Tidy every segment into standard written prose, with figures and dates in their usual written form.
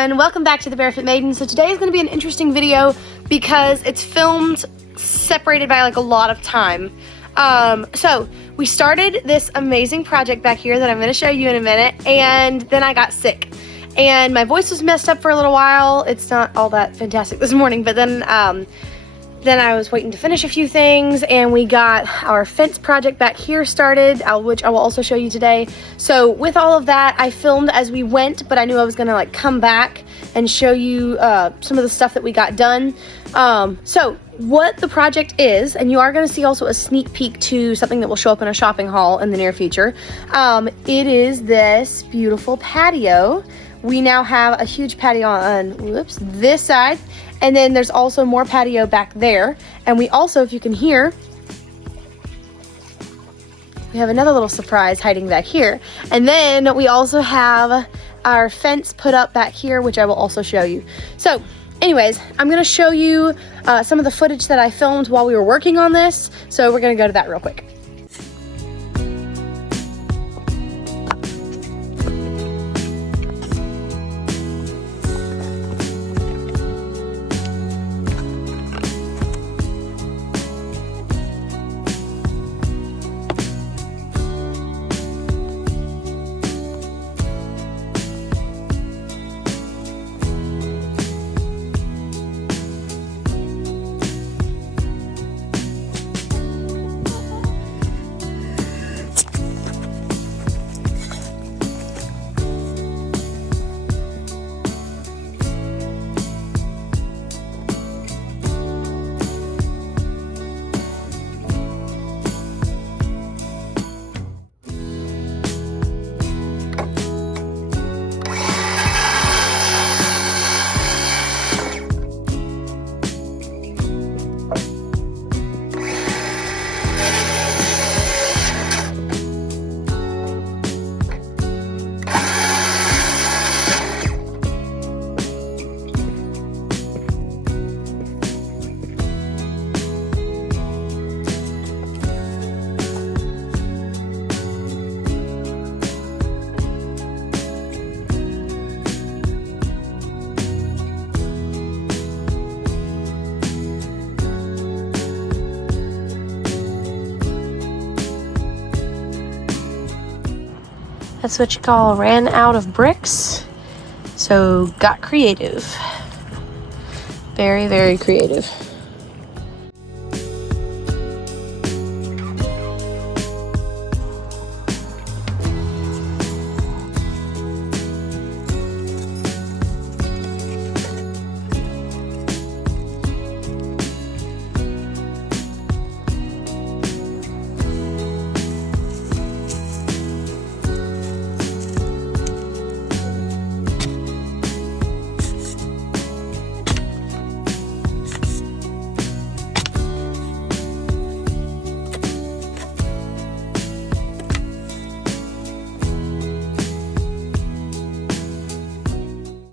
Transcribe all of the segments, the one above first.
everyone, welcome back to the Barefoot Maiden. So today is going to be an interesting video because it's filmed separated by like a lot of time. So we started this amazing project back here that I'm going to show you in a minute, and then I got sick and my voice was messed up for a little while. It's not all that fantastic this morning, but then I was waiting to finish a few things, and we got our fence project back here started, which I will also show you today. So with all of that, I filmed as we went, but I knew I was gonna like come back and show you some of the stuff that we got done. So what the project is, and you are gonna see also a sneak peek to something that will show up in a shopping haul in the near future. It is this beautiful patio. We now have a huge patio on, this side. And then there's also more patio back there. And we also, if you can hear, we have another little surprise hiding back here. And then we also have our fence put up back here, which I will also show you. So anyways, I'm gonna show you some of the footage that I filmed while we were working on this. So we're gonna go to that real quick. That's what you call ran out of bricks. So got creative. Very, very creative.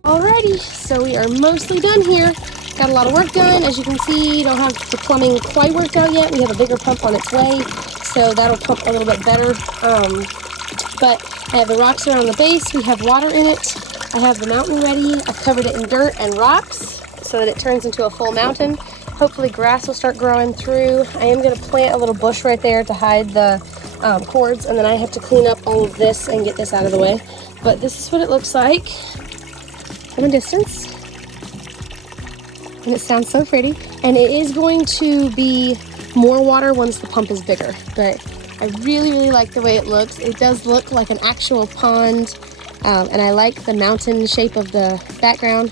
Alrighty, so we are mostly done here. Got a lot of work done. As you can see, don't have the plumbing quite worked out yet. We have a bigger pump on its way, so that'll pump a little bit better. But I have the rocks around the base. We have water in it. I have the mountain ready. I've covered it in dirt and rocks so that it turns into a full mountain. Hopefully grass will start growing through. I am going to plant a little bush right there to hide the cords, and then I have to clean up all of this and get this out of the way. But this is what it looks like from a distance, and it sounds so pretty. And it is going to be more water once the pump is bigger, but I really, really like the way it looks. It does look like an actual pond, and I like the mountain shape of the background.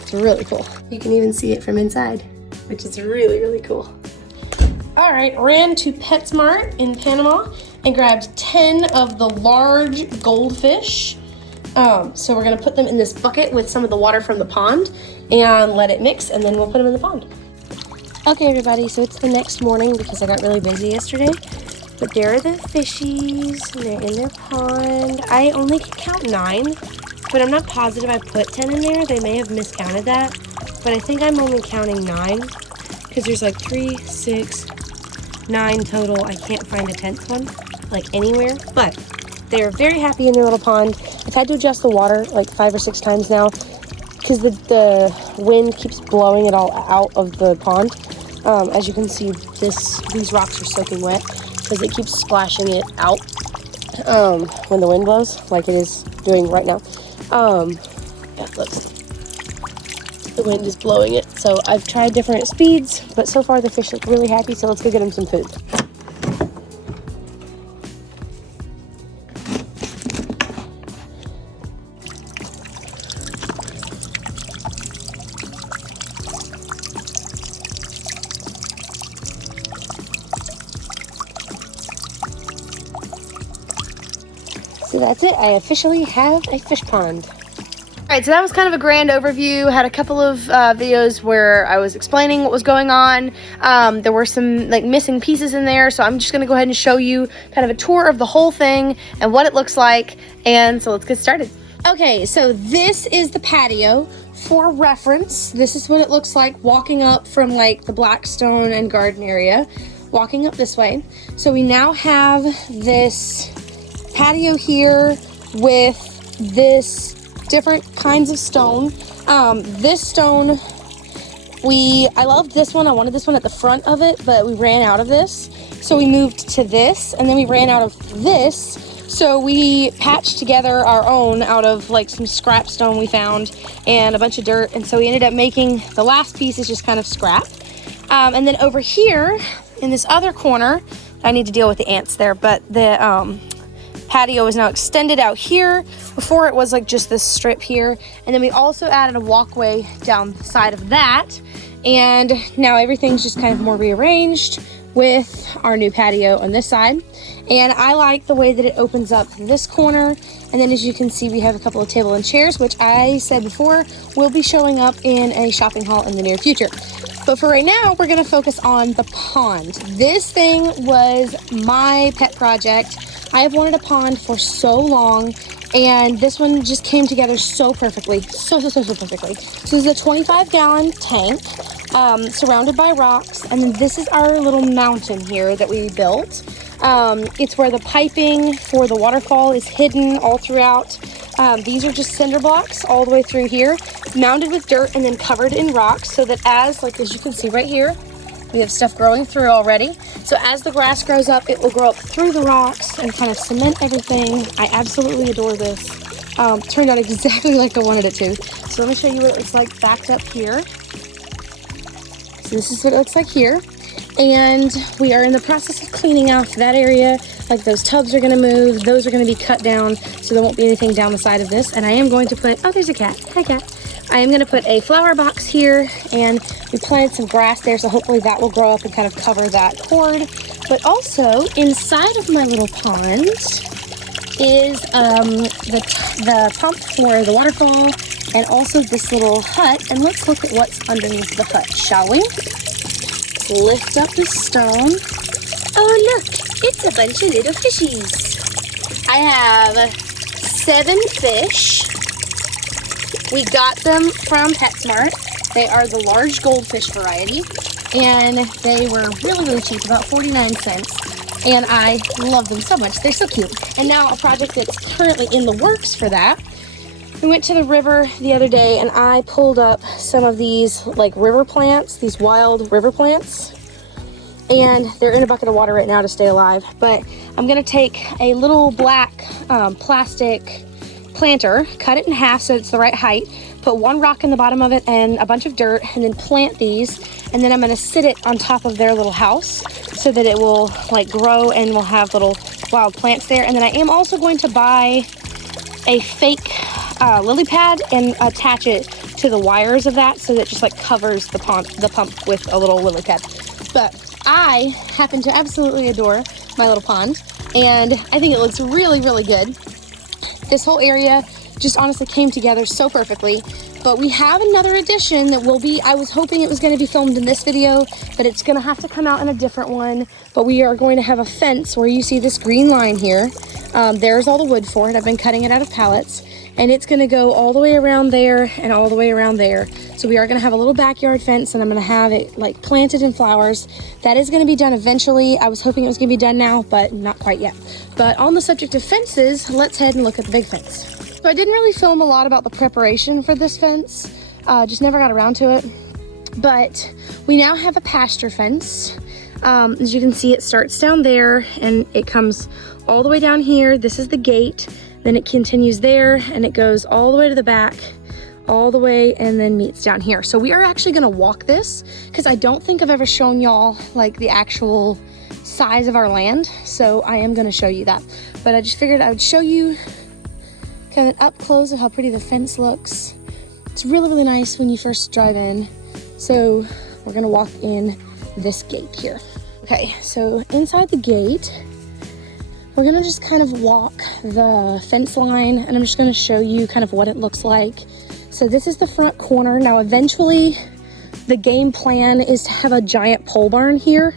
It's really cool. You can even see it from inside, which is really, really cool. All right, ran to PetSmart in Panama and grabbed 10 of the large goldfish. So we're gonna put them in this bucket with some of the water from the pond and let it mix, and then we'll put them in the pond. Okay, everybody, so it's the next morning because I got really busy yesterday. But there are the fishies, and they're in their pond. I only can count 9, but I'm not positive I put 10 in there. They may have miscounted that, but I think I'm only counting 9 because there's like 3, 6, 9 total. I can't find a 10th one, like anywhere, but they're very happy in their little pond. I've had to adjust the water like 5 or 6 times now because the wind keeps blowing it all out of the pond. As you can see, these rocks are soaking wet because it keeps splashing it out when the wind blows, like it is doing right now. Yeah, look, the wind is blowing it. So I've tried different speeds, but so far the fish look really happy, so let's go get them some food. So that's it, I officially have a fish pond. Alright, so that was kind of a grand overview. Had a couple of videos where I was explaining what was going on. There were some like missing pieces in there, so I'm just going to go ahead and show you kind of a tour of the whole thing and what it looks like. And so let's get started. Okay, so this is the patio. For reference, this is what it looks like walking up from like the Blackstone and garden area, walking up this way. So we now have this patio here with this different kinds of stone. This stone, I loved this one. I wanted this one at the front of it, but we ran out of this. So we moved to this, and then we ran out of this. So we patched together our own out of like some scrap stone we found and a bunch of dirt. And so we ended up making the last piece is just kind of scrap. And then over here in this other corner, I need to deal with the ants there, but the patio is now extended out here. Before it was like just this strip here. And then we also added a walkway down the side of that. And now everything's just kind of more rearranged with our new patio on this side. And I like the way that it opens up this corner. And then as you can see, we have a couple of table and chairs, which I said before will be showing up in a shopping haul in the near future. But for right now, we're gonna focus on the pond. This thing was my pet project. I have wanted a pond for so long, and this one just came together so perfectly, so perfectly. So this is a 25-gallon tank surrounded by rocks, and then this is our little mountain here that we built. It's where the piping for the waterfall is hidden all throughout. These are just cinder blocks all the way through here, mounded with dirt and then covered in rocks, so that as you can see right here, we have stuff growing through already. So as the grass grows up, it will grow up through the rocks and kind of cement everything. I absolutely adore this. Turned out exactly like I wanted it to. So let me show you what it looks like backed up here. So this is what it looks like here. And we are in the process of cleaning off that area. Like those tubs are gonna move, those are gonna be cut down, so there won't be anything down the side of this. And I am going to put, oh, there's a cat. Hi, cat. I am gonna put a flower box here, and we planted some grass there, so hopefully that will grow up and kind of cover that cord. But also, inside of my little pond is the pump for the waterfall, and also this little hut. And let's look at what's underneath the hut, shall we? Lift up the stone. Oh, look, it's a bunch of little fishies. I have 7 fish. We got them from PetSmart. They are the large goldfish variety, and they were really cheap, about 49 cents. And I love them so much. They're so cute. And now a project that's currently in the works for that. We went to the river the other day, and I pulled up some of these like river plants, these wild river plants. And they're in a bucket of water right now to stay alive. But I'm gonna take a little black plastic planter, cut it in half so it's the right height, put 1 rock in the bottom of it and a bunch of dirt, and then plant these. And then I'm gonna sit it on top of their little house so that it will like grow and we'll have little wild plants there. And then I am also going to buy a fake lily pad and attach it to the wires of that so that it just like covers the pump with a little lily pad. But I happen to absolutely adore my little pond, and I think it looks really good. This whole area just honestly came together so perfectly. But we have another addition that will be, I was hoping it was going to be filmed in this video, but it's going to have to come out in a different one. But we are going to have a fence where you see this green line here. There's all the wood for it. I've been cutting it out of pallets. And it's going to go all the way around there and all the way around there. So we are gonna have a little backyard fence, and I'm gonna have it like planted in flowers. That is gonna be done eventually. I was hoping it was gonna be done now, but not quite yet. But on the subject of fences, let's head and look at the big fence. So I didn't really film a lot about the preparation for this fence. Just never got around to it. But we now have a pasture fence. As you can see, it starts down there and it comes all the way down here. This is the gate. Then it continues there and it goes all the way to the back, all the way, and then meets down here. So we are actually gonna walk this because I don't think I've ever shown y'all like the actual size of our land. So I am gonna show you that. But I just figured I would show you kind of up close of how pretty the fence looks. It's really, really nice when you first drive in. So we're gonna walk in this gate here. Okay, so inside the gate, we're gonna just kind of walk the fence line, and I'm just gonna show you kind of what it looks like. So this is the front corner. Now eventually the game plan is to have a giant pole barn here.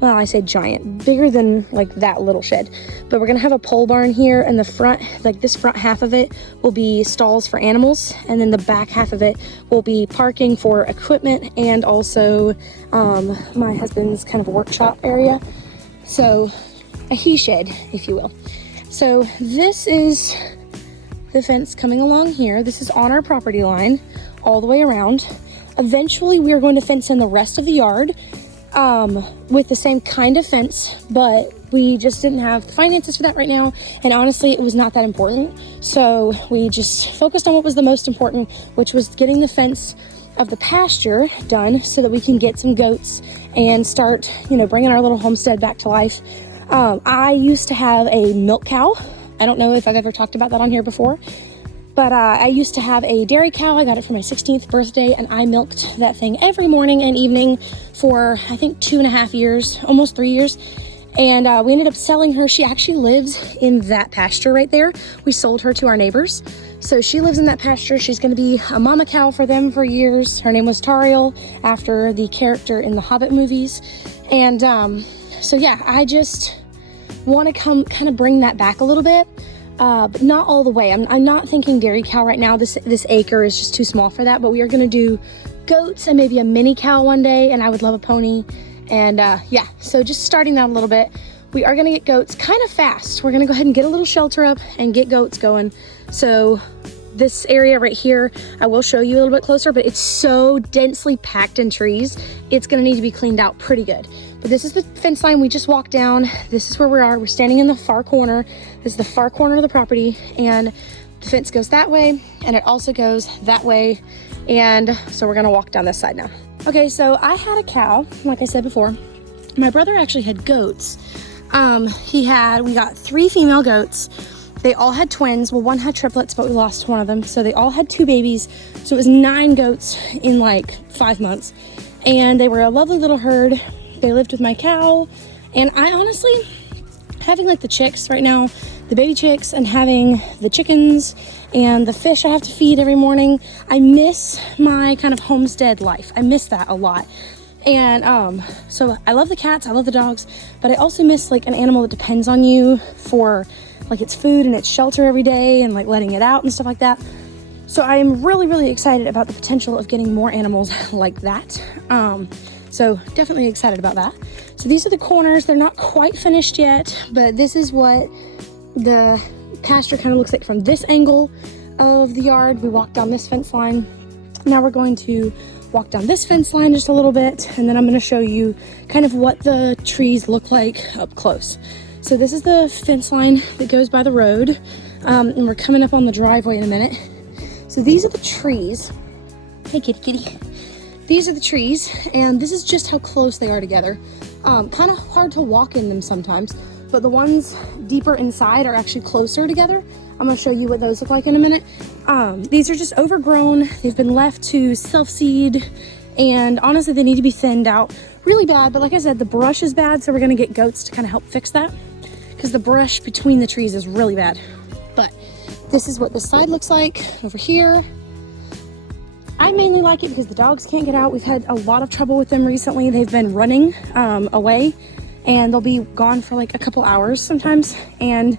Well, I say giant, bigger than like that little shed. But we're gonna have a pole barn here, and the front, like this front half of it will be stalls for animals, and then the back half of it will be parking for equipment and also my husband's kind of workshop area. So a he shed, if you will. So this is the fence coming along here. This is on our property line all the way around. Eventually we are going to fence in the rest of the yard with the same kind of fence, but we just didn't have the finances for that right now, and honestly it was not that important. So we just focused on what was the most important, which was getting the fence of the pasture done so that we can get some goats and start, you know, bringing our little homestead back to life. I used to have a milk cow. I don't know if I've ever talked about that on here before, but I used to have a dairy cow. I got it for my 16th birthday, and I milked that thing every morning and evening for I think 2.5 years, almost 3 years. And we ended up selling her. She actually lives in that pasture right there. We sold her to our neighbors. So she lives in that pasture. She's gonna be a mama cow for them for years. Her name was Tariel, after the character in the Hobbit movies. And so yeah, I just want to kind of bring that back a little bit, but not all the way. I'm not thinking dairy cow right now. This acre is just too small for that, but we are going to do goats and maybe a mini cow one day, and I would love a pony. And yeah, so just starting that a little bit. We are going to get goats kind of fast. We're going to go ahead and get a little shelter up and get goats going. So this area right here, I will show you a little bit closer, but it's so densely packed in trees. It's going to need to be cleaned out pretty good. But this is the fence line we just walked down. This is where we are. We're standing in the far corner. This is the far corner of the property, and the fence goes that way, and it also goes that way. And so we're gonna walk down this side now. Okay, so I had a cow, like I said before. My brother actually had goats. We got 3 female goats. They all had twins. Well, one had triplets, but we lost one of them. So they all had 2 babies. So it was 9 goats in like 5 months. And they were a lovely little herd. They lived with my cow. And I honestly, having like the chicks right now, the baby chicks, and having the chickens and the fish I have to feed every morning, I miss my kind of homestead life. I miss that a lot. And so I love the cats, I love the dogs, but I also miss like an animal that depends on you for like its food and its shelter every day, and like letting it out and stuff like that. So I am really, really excited about the potential of getting more animals like that. So definitely excited about that. So these are the corners. They're not quite finished yet, but this is what the pasture kind of looks like from this angle of the yard. We walked down this fence line. Now we're going to walk down this fence line just a little bit, and then I'm going to show you kind of what the trees look like up close. So this is the fence line that goes by the road, and we're coming up on the driveway in a minute. So these are the trees. Hey, kitty, kitty. These are the trees, and this is just how close they are together. Kind of hard to walk in them sometimes, but the ones deeper inside are actually closer together. I'm gonna show you what those look like in a minute. These are just overgrown. They've been left to self-seed, and honestly, they need to be thinned out really bad. But like I said, the brush is bad, so we're gonna get goats to kind of help fix that, because the brush between the trees is really bad. But this is what this side looks like over here. I mainly like it because the dogs can't get out. We've had a lot of trouble with them recently. They've been running away, and they'll be gone for like a couple hours sometimes, and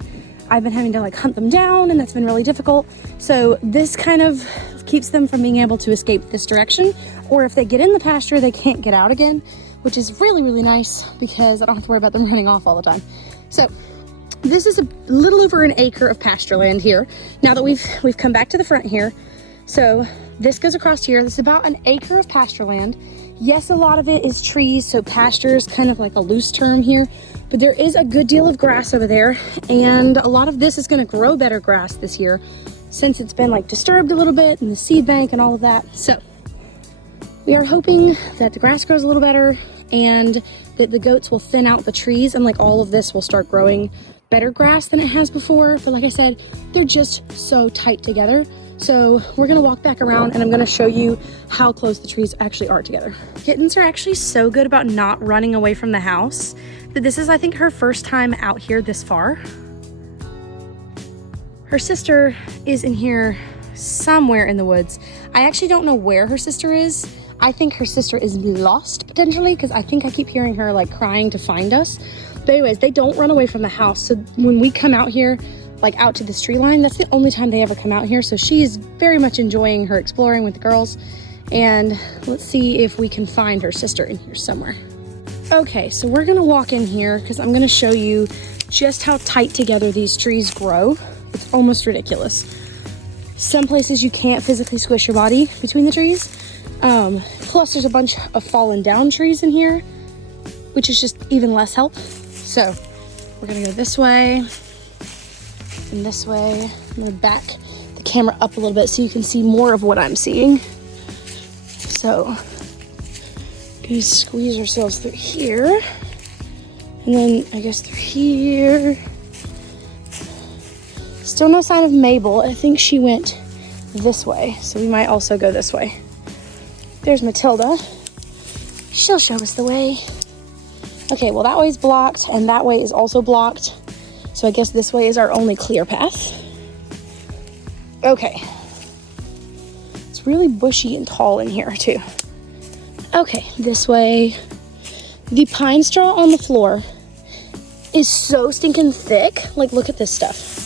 I've been having to like hunt them down, and that's been really difficult. So this kind of keeps them from being able to escape this direction, or if they get in the pasture, they can't get out again, which is really, really nice because I don't have to worry about them running off all the time. So this is a little over an acre of pasture land here. Now that we've come back to the front here, so this goes across here. This is about an acre of pasture land. Yes, a lot of it is trees, so pasture is kind of like a loose term here, but there is a good deal of grass over there, and a lot of this is going to grow better grass this year since it's been like disturbed a little bit, and the seed bank and all of that. So we are hoping that the grass grows a little better and that the goats will thin out the trees, and like all of this will start growing better grass than it has before. But like I said, they're just so tight together. So we're gonna walk back around and I'm gonna show you how close the trees actually are together. Kittens are actually so good about not running away from the house that this is, I think, her first time out here this far. Her sister is in here somewhere in the woods. I actually don't know where her sister is. I think her sister is lost potentially, because I think I keep hearing her like crying to find us. But anyways, they don't run away from the house. So when we come out here, like out to this tree line, that's the only time they ever come out here. So she is very much enjoying her exploring with the girls. And let's see if we can find her sister in here somewhere. Okay, so we're gonna walk in here because I'm gonna show you just how tight together these trees grow. It's almost ridiculous. Some places you can't physically squish your body between the trees. Plus there's a bunch of fallen down trees in here, which is just even less help. So we're gonna go this way and this way. I'm gonna back the camera up a little bit so you can see more of what I'm seeing. So gonna squeeze ourselves through here, and then I guess through here. Still no sign of Mabel. I think she went this way, so we might also go this way. There's Matilda. She'll show us the way. Okay, well that way's blocked and that way is also blocked. So I guess this way is our only clear path. Okay. It's really bushy and tall in here too. Okay, this way. The pine straw on the floor is so stinking thick. Like, look at this stuff.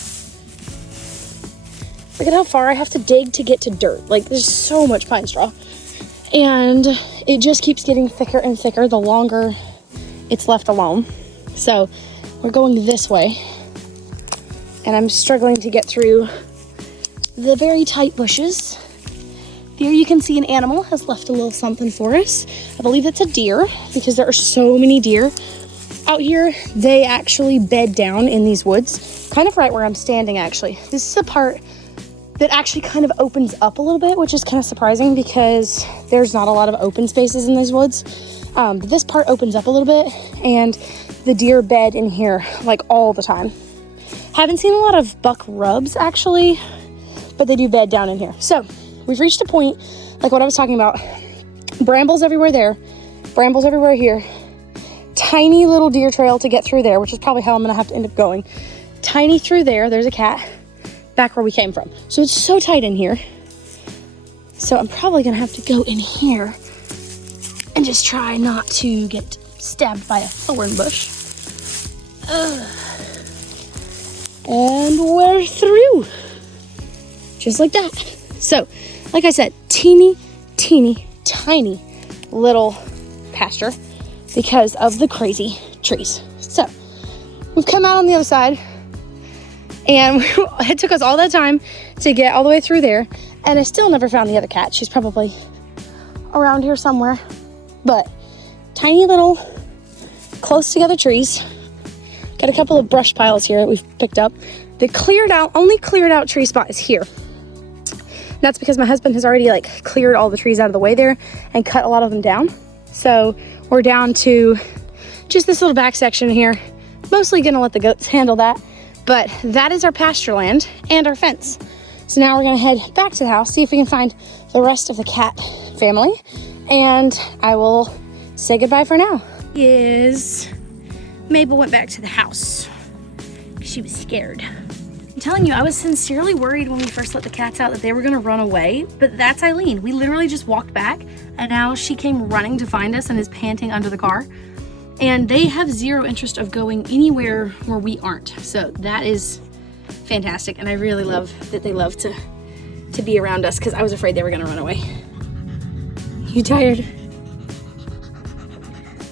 Look at how far I have to dig to get to dirt. Like, there's so much pine straw. And it just keeps getting thicker and thicker the longer it's left alone. So we're going this way. And I'm struggling to get through the very tight bushes. There you can see an animal has left a little something for us. I believe it's a deer because there are so many deer out here. They actually bed down in these woods, kind of right where I'm standing actually. This is a part that actually kind of opens up a little bit, which is kind of surprising because there's not a lot of open spaces in these woods. But this part opens up a little bit and the deer bed in here like all the time. Haven't seen a lot of buck rubs actually, but they do bed down in here. So we've reached a point, like what I was talking about, brambles everywhere there, brambles everywhere here, tiny little deer trail to get through there, which is probably how I'm gonna have to end up going. Tiny through there, there's a cat, back where we came from. So it's so tight in here. So I'm probably gonna have to go in here and just try not to get stabbed by a thorn bush. And we're through. Just like that. So, like I said, teeny, tiny little pasture because of the crazy trees. So, we've come out on the other side and it took us all that time to get all the way through there, and I still never found the other cat. She's probably around here somewhere. But tiny little close together trees. Got a couple of brush piles here that we've picked up. The only cleared out tree spot is here. That's because my husband has already like cleared all the trees out of the way there and cut a lot of them down. So we're down to just this little back section here. Mostly gonna let the goats handle that, but that is our pasture land and our fence. So now we're gonna head back to the house, see if we can find the rest of the cat family, and I will say goodbye for now. Mabel went back to the house. She was scared. I'm telling you, I was sincerely worried when we first let the cats out that they were gonna run away, but that's Eileen. We literally just walked back and now she came running to find us and is panting under the car. And they have zero interest of going anywhere where we aren't. So that is fantastic. And I really love that they love to to be around us because I was afraid they were gonna run away. You tired?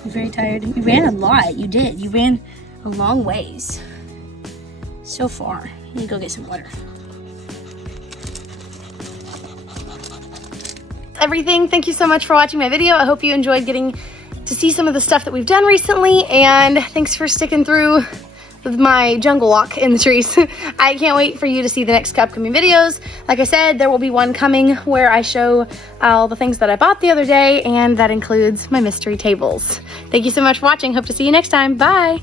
You very tired? You ran a lot, you did. You ran a long ways. So far. Let me go get some water. Everything. Thank you so much for watching my video. I hope you enjoyed getting to see some of the stuff that we've done recently, and thanks for sticking through with my jungle walk in the trees. I can't wait for you to see the next upcoming videos. Like I said, there will be one coming where I show all the things that I bought the other day, and that includes my mystery tables. Thank you so much for watching. Hope to see you next time. Bye.